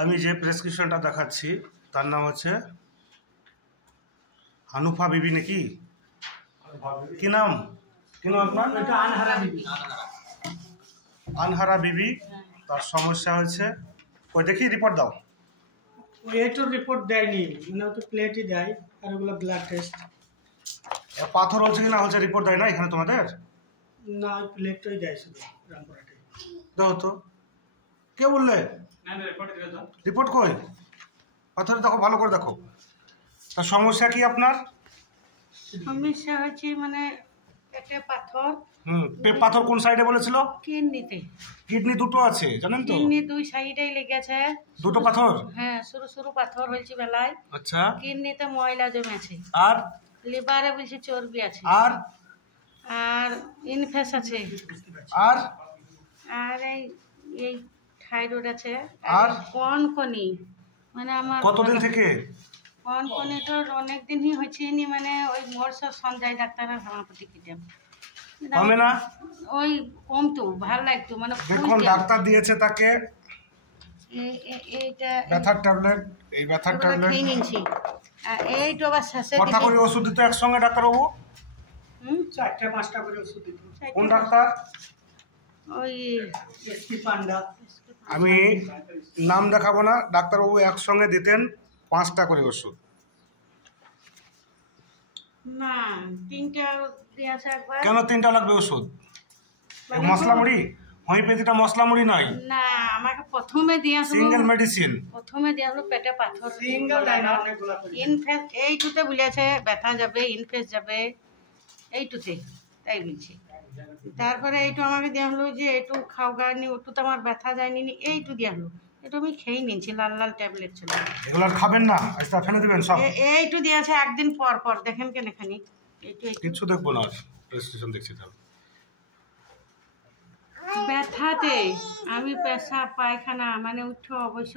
আমি যে প্রেসক্রিপশনটা দেখাচ্ছি তার নাম হচ্ছে হানুফা বিবি নাকি কি নাম আপনার? আনহারা বিবি। তার সমস্যা হচ্ছে ওই দেখি রিপোর্ট দাও। ওয়েটের রিপোর্ট দেয়নি, মানে তো প্লেটই দেয় আর ওগুলো ব্লাড টেস্ট। পাথর হচ্ছে কি না হচ্ছে রিপোর্ট দেয় না এখানে তোমাদের? না, ওই প্লেটটাই দেয় শুধু রামপুরহাটে। দাও তো। কে বললে? রিপোর্ট কই? পাথর দেখো, ভালো করে দেখো। তার সমস্যা কি আপনার? সমস্যা হচ্ছে মানে পেটে পাথর। পাথর কোন সাইডে বলেছিল? কিডনিতে। কিডনি দুটো আছে জানেন তো? কিডনি দুই সাইডেই লেগেছে। দুটো পাথর? হ্যাঁ, সরু সরু পাথর হয়েছে বেলায়। আচ্ছা। কিডনিতে ময়লা জমেছে। আর লিভারে বলছে চর্বি আছে। আর আর ইনফেস আছে। আর আর এই থাইরয়েড আছে। আর কনকনি মানে আমার কতদিন থেকে? কনকনি তো অনেক দিনই হচ্ছে নি, মানে ওই মোর সব সঞ্জয় ডাক্তারের হোমিওপ্যাথি কিটাম হবে না, ওই কমতো ভালো লাগতো, মানে দেখুন ডাক্তার দিয়েছে তাকে এইটা ব্যথার ট্যাবলেট, এই ব্যথার ট্যাবলেট খেয়ে নিয়েছি। আর এইটা আবার শেষে কথা করে ওষুধ দিতে একসঙ্গে ডাক্তারবাবু? 4-5টা করে ওষুধ দিত। কোন ডাক্তার? ওই এসপি পান্ডা। আমি নাম দেখাবো না, ডাক্তারবাবু একসঙ্গে দিতেন 5টা করে ওষুধ। না, 3টা দিয়েছে একবার। কেন 3টা লাগবে ওষুধ? মশলা মুড়ি? হোমিওপ্যাথিটা মশলা মুড়ি নয়। না, আমাকে প্রথমে দিয়েছিল সিঙ্গেল মেডিসিন। প্রথমে দিয়েছিল পেটে পাথর। সিঙ্গেল লাইন অনেকগুলো করে। ইনফেস এইটুতে বলেছে ব্যথা যাবে, ইনফেস যাবে এইটুতে, তাই বলছি। তারপরে এইটু আমাকে দেওয়া হলো যে একটু খাও গানি, ওটু তো আমার ব্যথা যায়নি, এইটু দেওয়া হলো। এটা আমি খেয়ে নিয়েছি, লাল লাল ট্যাবলেট ছিল। এগুলো আর খাবেন না, আচ্ছা ফেলে দিবেন সব। এইটু দিয়েছে একদিন পর পর, দেখেন কেন এখানে এইটু কিছু দেখবো না, প্রেসক্রিপশন দেখছি তাহলে। ব্যথাতে আমি পেশাব পায়খানা মানে উঠো অবশ্য